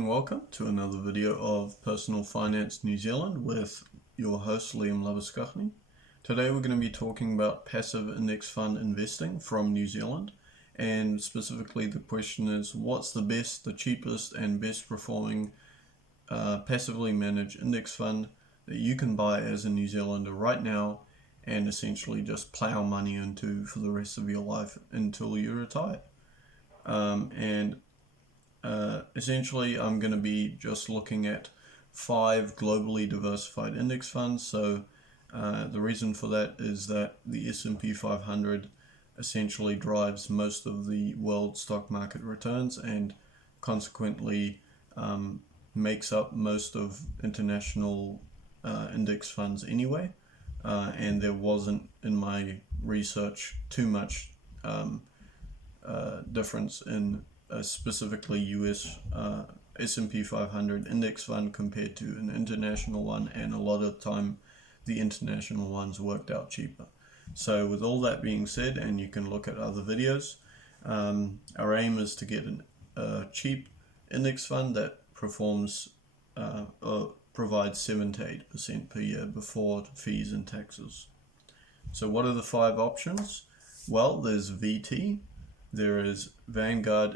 and welcome to another video of Personal Finance New Zealand with your host Labuschagne. Today we're going to be talking about passive index fund investing from New Zealand, and specifically the question is, what's the best, the cheapest and best performing passively managed index fund that you can buy as a New Zealander right now and essentially just plow money into for the rest of your life until you retire. Essentially I'm going to be just looking at 5 globally diversified index funds. So the reason for that is that the S&P 500 essentially drives most of the world stock market returns and consequently makes up most of international index funds anyway, and there wasn't in my research too much difference in specifically US S&P 500 index fund compared to an international one, and a lot of the time the international ones worked out cheaper. So with all that being said, and you can look at other videos, our aim is to get a cheap index fund that performs provides 7 to 8% per year before fees and taxes. So what are the 5 options? Well, there's VT. There is Vanguard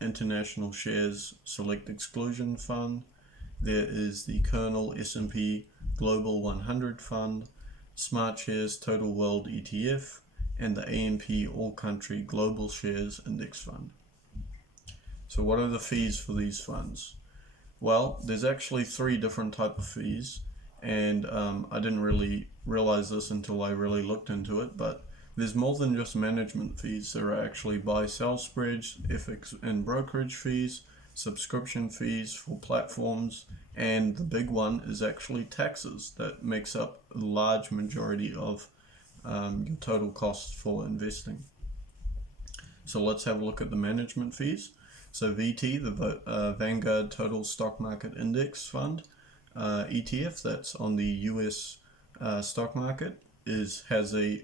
International Shares Select Exclusion Fund. There is the Kernel S&P Global 100 Fund, Smart Shares Total World ETF, and the AMP All Country Global Shares Index Fund. So what are the fees for these funds? Well, there's actually 3 different types of fees, and I didn't really realize this until I really looked into it, but there's more than just management fees. There are actually buy-sell spreads, FX and brokerage fees, subscription fees for platforms, and the big one is actually taxes. That makes up a large majority of your total costs for investing. So let's have a look at the management fees. So VT, the Vanguard Total Stock Market Index Fund, ETF, that's on the US stock market, has a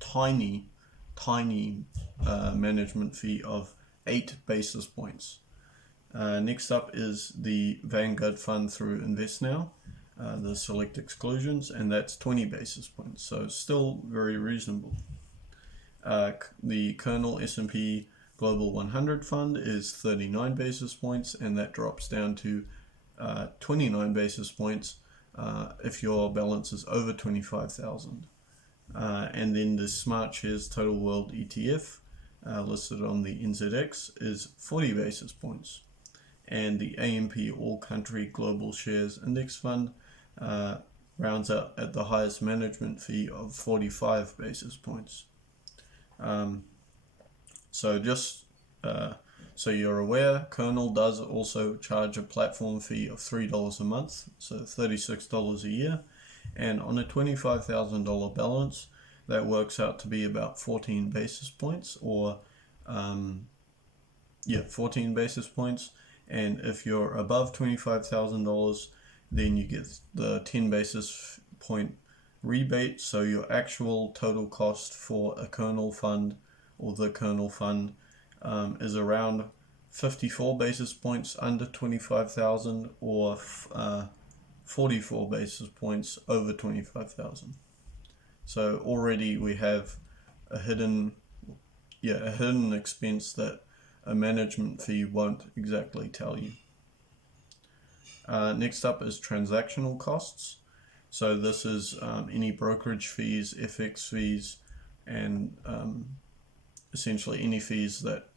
tiny management fee of 8 basis points. Next up is the Vanguard fund through InvestNow, the select exclusions, and that's 20 basis points, so still very reasonable. The Kernel S&P Global 100 fund is 39 basis points, and that drops down to 29 basis points if your balance is over 25,000. And then the Smart Shares Total World ETF, listed on the NZX, is 40 basis points. And the AMP All Country Global Shares Index Fund rounds out at the highest management fee of 45 basis points. So just so you're aware, Kernel does also charge a platform fee of $3 a month, so $36 a year. And on a $25,000 balance, that works out to be about 14 basis points, or 14 basis points. And if you're above $25,000, then you get the 10 basis point rebate. So your actual total cost for a Kernel fund or the Kernel fund is around 54 basis points under 25,000, or 44 basis points over 25,000. So already we have a hidden expense that a management fee won't exactly tell you. Next up is transactional costs. So this is any brokerage fees, FX fees, and essentially any fees that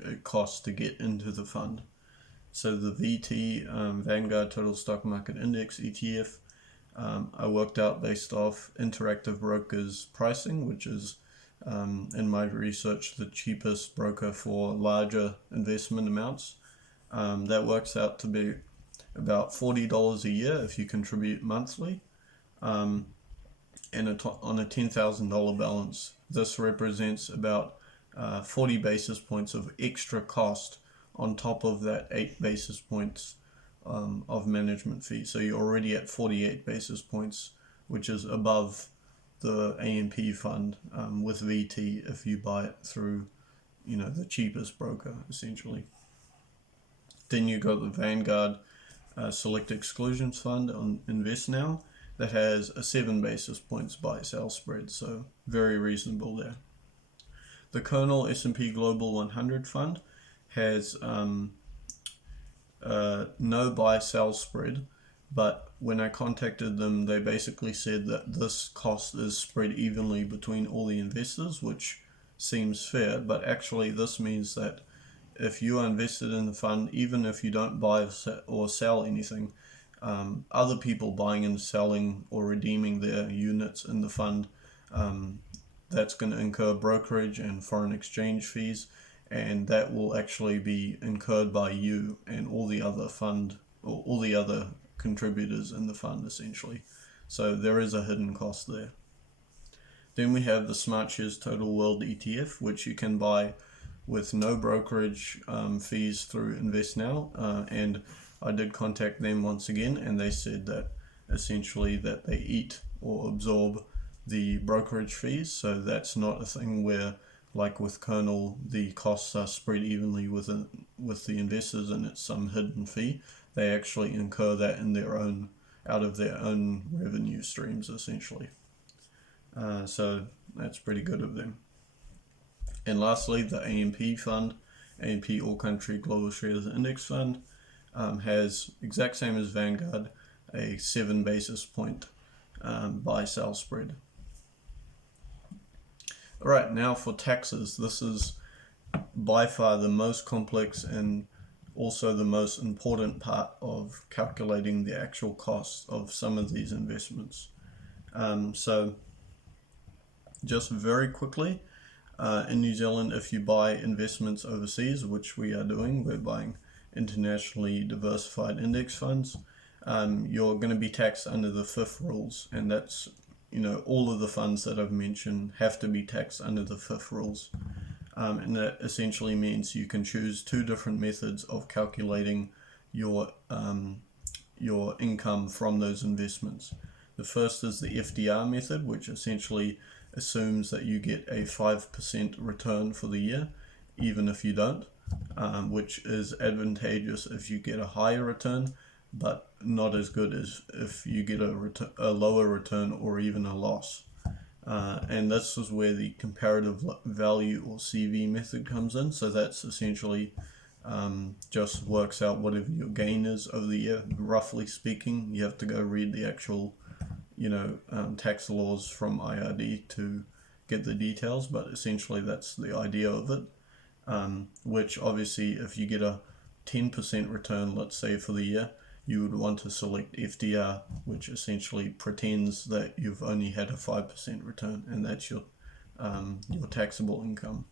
it costs to get into the fund. So the VT, Vanguard Total Stock Market Index ETF, I worked out based off Interactive Brokers pricing, which is, in my research, the cheapest broker for larger investment amounts. That works out to be about $40 a year if you contribute monthly. And on a $10,000 balance, this represents about 40 basis points of extra cost on top of that 8 basis points of management fee. So you're already at 48 basis points, which is above the AMP fund with VT if you buy it through, the cheapest broker, essentially. Then you got the Vanguard Select Exclusions Fund on Invest Now that has a 7 basis points buy-sell spread, so very reasonable there. The Kernel S&P Global 100 Fund has no buy-sell spread, but when I contacted them, they basically said that this cost is spread evenly between all the investors, which seems fair, but actually this means that if you are invested in the fund, even if you don't buy or sell anything, other people buying and selling or redeeming their units in the fund, that's going to incur brokerage and foreign exchange fees, and that will actually be incurred by you and all the other fund or all the other contributors in the fund essentially. So there is a hidden cost there. Then we have the SmartShares Total World ETF, which you can buy with no brokerage fees through Invest Now, and I did contact them once again, and they said that essentially that they eat or absorb the brokerage fees, so that's not a thing where, like with Kernel, the costs are spread evenly with the investors and it's some hidden fee. They actually incur that in their own, out of their own revenue streams essentially. So that's pretty good of them. And lastly, the AMP fund, AMP All Country Global Shares Index Fund, has exact same as Vanguard, a 7 basis point buy-sell spread. Alright, now for taxes. This is by far the most complex and also the most important part of calculating the actual cost of some of these investments. So just very quickly, in New Zealand, if you buy investments overseas, which we are doing, we're buying internationally diversified index funds, you're going to be taxed under the FIF rules, and that's, all of the funds that I've mentioned have to be taxed under the FIF rules. And that essentially means you can choose 2 different methods of calculating your income from those investments. The first is the FDR method, which essentially assumes that you get a 5% return for the year, even if you don't, which is advantageous if you get a higher return, but not as good as if you get a lower return or even a loss. And this is where the comparative value or CV method comes in. So that's essentially just works out whatever your gain is over the year, roughly speaking. You have to go read the actual tax laws from IRD to get the details, but essentially that's the idea of it. Which obviously if you get a 10% return, let's say for the year, you would want to select FDR, which essentially pretends that you've only had a 5% return, and that's your taxable income.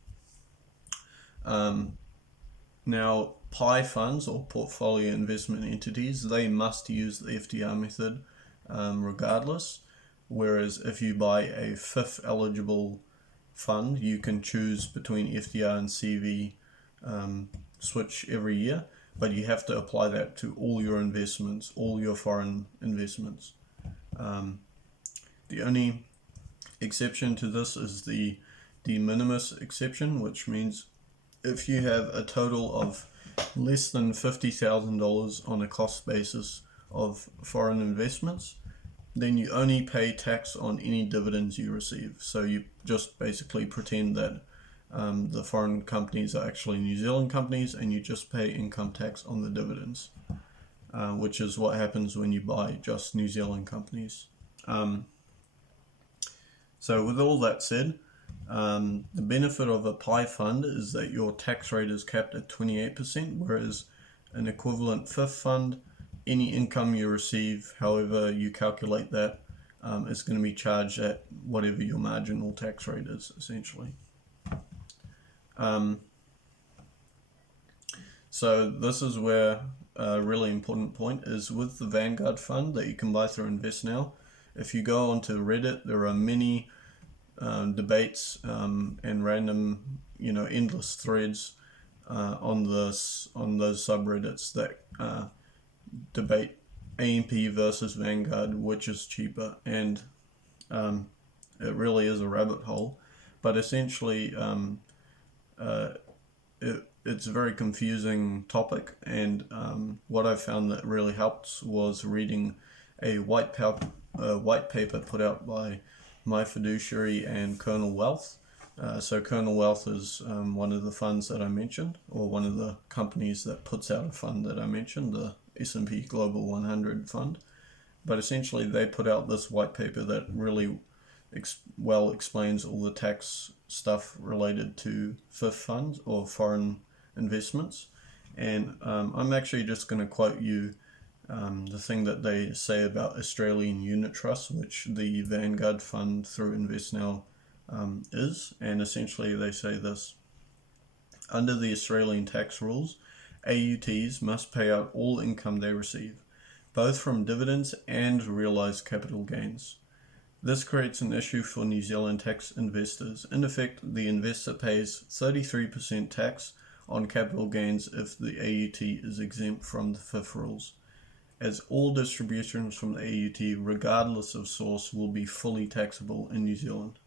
Now, PI funds or portfolio investment entities, they must use the FDR method regardless, whereas if you buy a FIF eligible fund, you can choose between FDR and CV switch every year, but you have to apply that to all your investments, all your foreign investments. The only exception to this is the de minimis exception, which means if you have a total of less than $50,000 on a cost basis of foreign investments, then you only pay tax on any dividends you receive. So you just basically pretend that the foreign companies are actually New Zealand companies, and you just pay income tax on the dividends, which is what happens when you buy just New Zealand companies. So with all that said, the benefit of a PI fund is that your tax rate is capped at 28%, whereas an equivalent FIF fund, any income you receive, however you calculate that, is going to be charged at whatever your marginal tax rate is, essentially. So this is where a really important point is with the Vanguard fund that you can buy through Invest Now. If you go onto Reddit, there are many debates and random, endless threads on those subreddits that debate AMP versus Vanguard, which is cheaper, and it really is a rabbit hole. But essentially, it's a very confusing topic, and what I found that really helped was reading a white paper put out by my fiduciary and Colonel Wealth. So Colonel Wealth is one of the funds that I mentioned, or one of the companies that puts out a fund that I mentioned, the S&P Global 100 fund. But essentially they put out this white paper that really well explains all the tax stuff related to FIF funds, or foreign investments. And I'm actually just going to quote you the thing that they say about Australian unit trusts, which the Vanguard fund through InvestNow is. And essentially they say this: under the Australian tax rules, AUTs must pay out all income they receive, both from dividends and realised capital gains. This creates an issue for New Zealand tax investors. In effect, the investor pays 33% tax on capital gains if the AUT is exempt from the FIF rules, as all distributions from the AUT, regardless of source, will be fully taxable in New Zealand.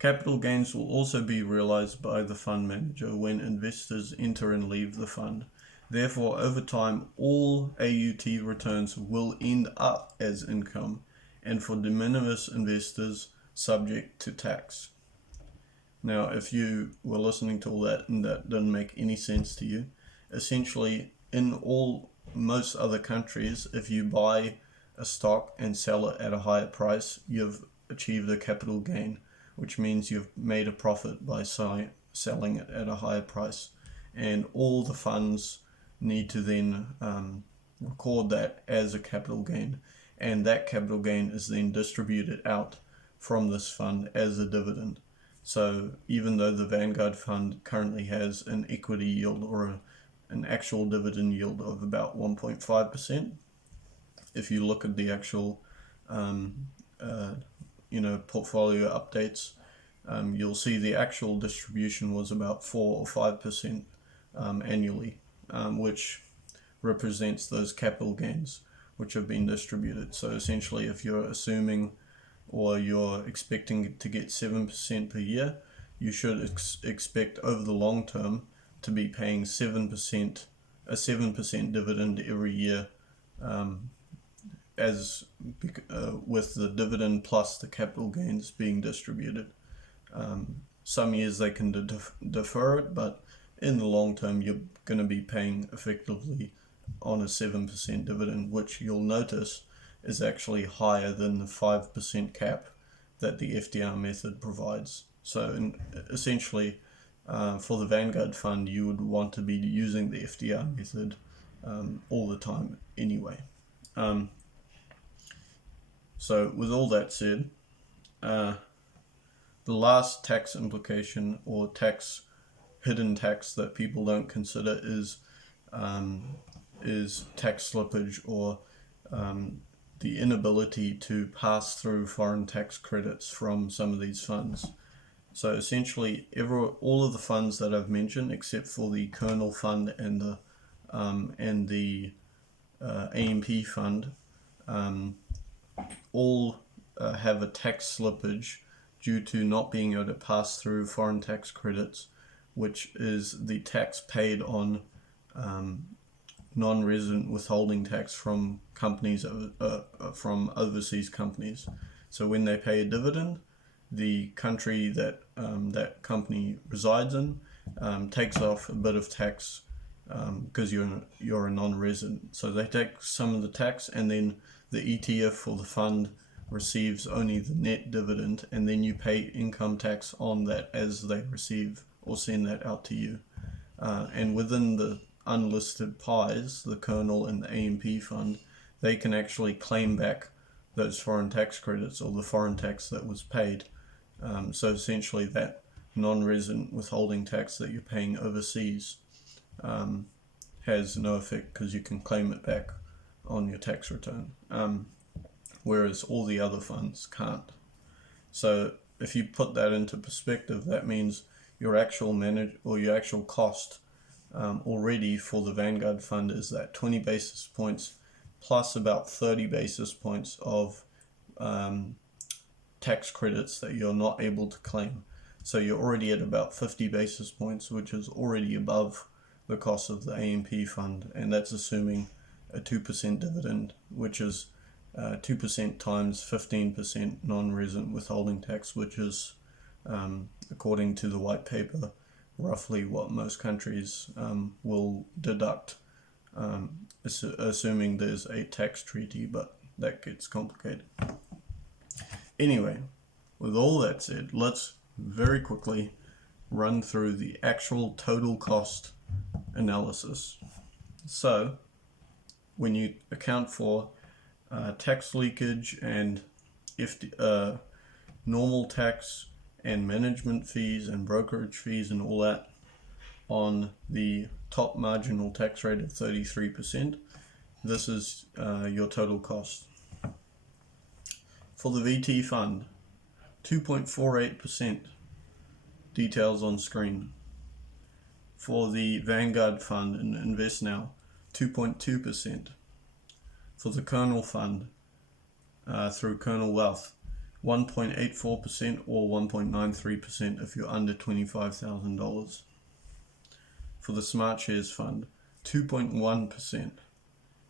Capital gains will also be realised by the fund manager when investors enter and leave the fund. Therefore, over time, all AUT returns will end up as income, and for de minimis investors, subject to tax. Now, if you were listening to all that and that didn't make any sense to you, essentially in most other countries, if you buy a stock and sell it at a higher price, you've achieved a capital gain, which means you've made a profit by selling it at a higher price. And all the funds need to then record that as a capital gain, and that capital gain is then distributed out from this fund as a dividend. So even though the Vanguard fund currently has an equity yield, or an actual dividend yield of about 1.5%, if you look at the actual portfolio updates, you'll see the actual distribution was about 4 or 5% annually, which represents those capital gains which have been distributed. So essentially, if you're assuming or you're expecting to get 7% per year, you should expect over the long term to be paying a 7% dividend every year, with the dividend plus the capital gains being distributed. Some years they can defer it, but in the long term you're going to be paying effectively on a 7% dividend, which you'll notice is actually higher than the 5% cap that the FDR method provides. So essentially, for the Vanguard fund, you would want to be using the FDR method all the time anyway. So with all that said, the last tax implication, or hidden tax that people don't consider, is tax slippage, or the inability to pass through foreign tax credits from some of these funds. So essentially, all of the funds that I've mentioned, except for the Colonel Fund and the AMP Fund, all have a tax slippage due to not being able to pass through foreign tax credits, which is the tax paid on non-resident withholding tax from companies, from overseas companies. So when they pay a dividend, the country that that company resides in takes off a bit of tax because you're a non-resident. So they take some of the tax, and then the ETF for the fund receives only the net dividend, and then you pay income tax on that as they receive or send that out to you. And within the unlisted pies, the Colonel and the AMP fund, they can actually claim back those foreign tax credits, or the foreign tax that was paid. So essentially that non-resident withholding tax that you're paying overseas has no effect, because you can claim it back on your tax return, whereas all the other funds can't. So if you put that into perspective, that means your actual your actual cost already for the Vanguard fund is that 20 basis points plus about 30 basis points of tax credits that you're not able to claim. So you're already at about 50 basis points, which is already above the cost of the AMP fund, and that's assuming a 2% dividend, which is 2% times 15% non-resident withholding tax, which is, according to the white paper, roughly what most countries will deduct, assuming there's a tax treaty, but that gets complicated. Anyway, with all that said, let's very quickly run through the actual total cost analysis. So, when you account for tax leakage and normal tax and management fees and brokerage fees and all that on the top marginal tax rate of 33%, this is your total cost. For the VT fund, 2.48%, details on screen. For the Vanguard fund and Invest Now, 2.2%. For the Kernel fund, through Kernel Wealth, 1.84% or 1.93% if you're under $25,000. For the Smart Shares fund, 2.1%.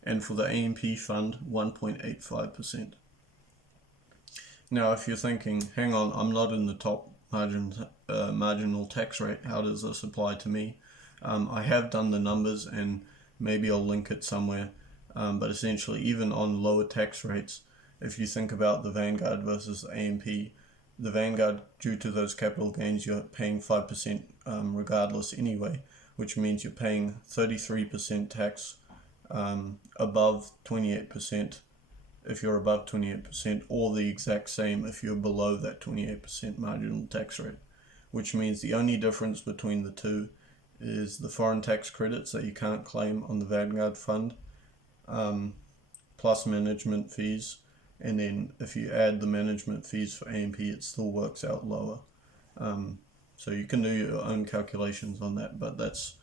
And for the AMP fund, 1.85%. Now, if you're thinking, hang on, I'm not in the top marginal tax rate, how does this apply to me? I have done the numbers and maybe I'll link it somewhere, but essentially even on lower tax rates, if you think about the Vanguard versus the AMP, the Vanguard, due to those capital gains, you're paying 5% regardless anyway, which means you're paying 33% tax above 28% if you're above 28%, or the exact same if you're below that 28% marginal tax rate, which means the only difference between the two is the foreign tax credits that you can't claim on the Vanguard fund, plus management fees, and then if you add the management fees for AMP, it still works out lower. So you can do your own calculations on that, but that's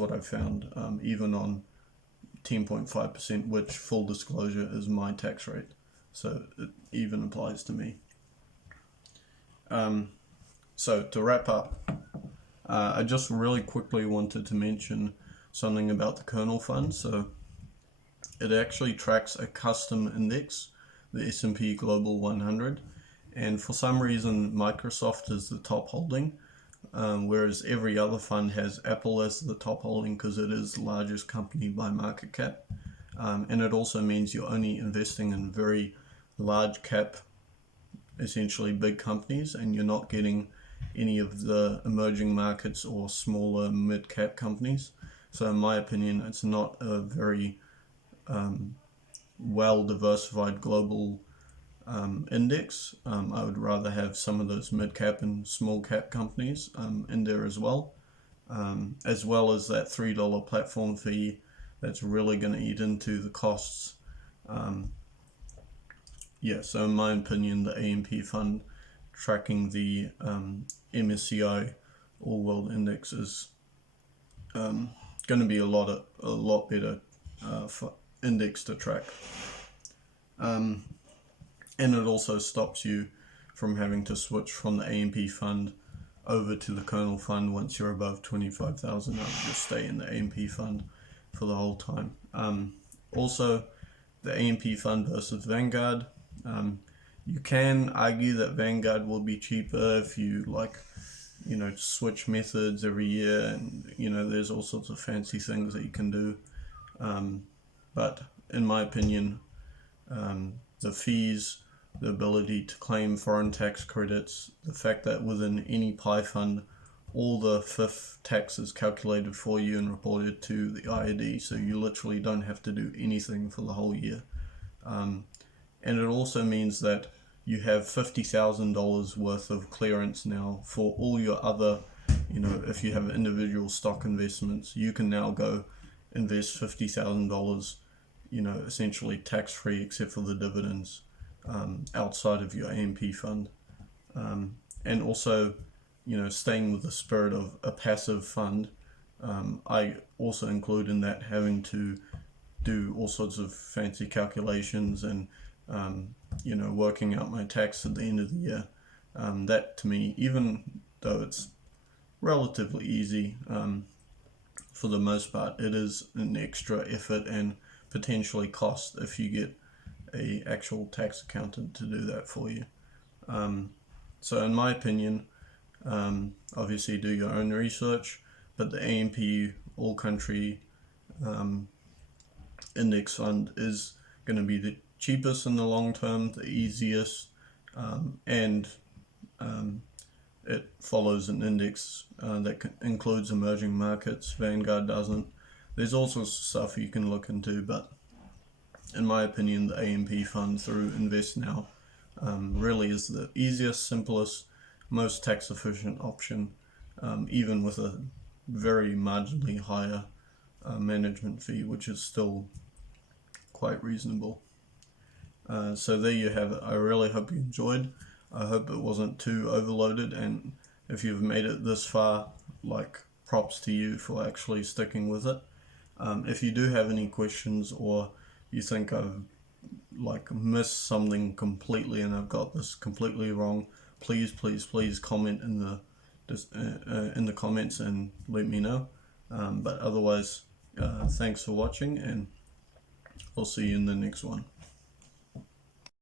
what I've found, even on 10.5%, which, full disclosure, is my tax rate, so it even applies to me. So to wrap up, I just really quickly wanted to mention something about the Kernel fund. So it actually tracks a custom index, the S&P Global 100, and for some reason Microsoft is the top holding, whereas every other fund has Apple as the top holding because it is the largest company by market cap, and it also means you're only investing in very large cap, essentially big companies, and you're not getting any of the emerging markets or smaller mid cap companies. So in my opinion, it's not a very well diversified global index. I would rather have some of those mid cap and small cap companies in there as well as that $3 platform fee that's really going to eat into the costs. So in my opinion, the AMP fund tracking the MSCI All World Index is going to be a lot better index to track. And it also stops you from having to switch from the AMP fund over to the Kernel fund once you're above 25,000. I would just stay in the AMP fund for the whole time. Also, the AMP fund versus Vanguard. You can argue that Vanguard will be cheaper if you switch methods every year, and there's all sorts of fancy things that you can do. But in my opinion, the fees, the ability to claim foreign tax credits, the fact that within any PI fund, all the FIF tax is calculated for you and reported to the IRD, so you literally don't have to do anything for the whole year. And it also means that you have $50,000 worth of clearance now for all your other, if you have individual stock investments, you can now go invest $50,000, essentially tax-free except for the dividends, outside of your AMP fund. And also, staying with the spirit of a passive fund, I also include in that having to do all sorts of fancy calculations and working out my tax at the end of the year. That to me, even though it's relatively easy, for the most part, it is an extra effort and potentially cost if you get a actual tax accountant to do that for you. So in my opinion, obviously do your own research, but the AMP All Country Index Fund is going to be the cheapest in the long term, the easiest, and it follows an index that includes emerging markets. Vanguard doesn't. There's all sorts of stuff you can look into, but in my opinion, the AMP fund through InvestNow really is the easiest, simplest, most tax efficient option, even with a very marginally higher management fee, which is still quite reasonable. So there you have it. I really hope you enjoyed. I hope it wasn't too overloaded, and if you've made it this far, like, props to you for actually sticking with it. If you do have any questions, or you think I've missed something completely and I've got this completely wrong, please comment in the comments and let me know. But otherwise, thanks for watching, and I'll see you in the next one.